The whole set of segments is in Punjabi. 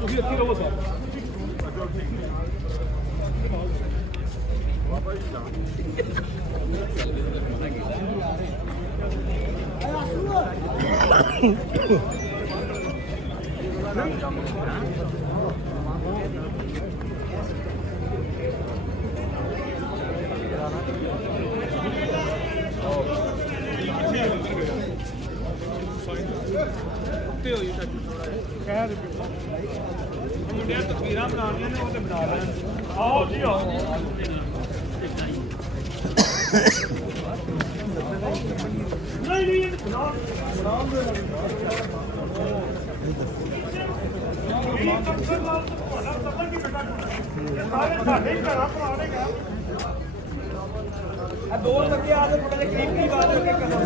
ਤੁਸੀਂ ਇੱਥੇ ਰਹੋ ਸਰ ਉੱਤੇ ਹੋਈ ਚਾਚੂ ਥੋੜਾ ਕਹਿ ਦੇ ਮੁੰਡਿਆਂ ਤਸਵੀਰਾਂ ਬਣਾਉਣੀਆਂ ਨੇ ਉਹ ਤੇ ਬਣਾ ਲੈਣ ਆਓ ਜੀ ਆਓ ਨਹੀਂ ਨਹੀਂ ਬਣਾ ਦੇ ਇਹ ਕੰਸਰ ਨਾਲ ਤੁਹਾਡਾ ਸਫਰ ਕੀ ਬੇਟਾ ਸਾਰੇ ਸਾਡੇ ਹੀ ਘਰਾਂ ਪੁਰਾਣੇ ਘਰ ਆ ਦੋ ਲੱਗੇ ਆ ਤੇ ਥੋੜਾ ਜਿਹਾ ਕਰੀਬ ਕਰੀਬ ਆ ਦੇ ਕੇ ਕਰੋ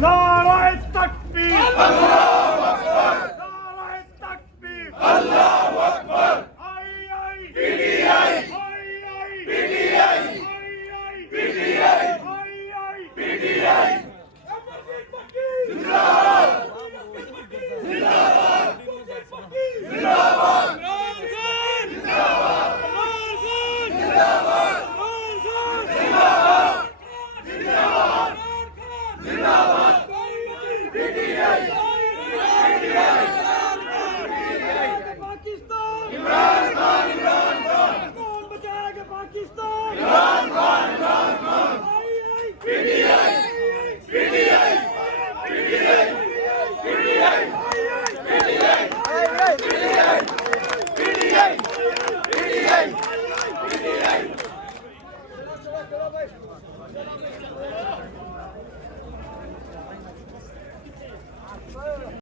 ਨਾਰਾਇਣ ਤਕਬੀਰ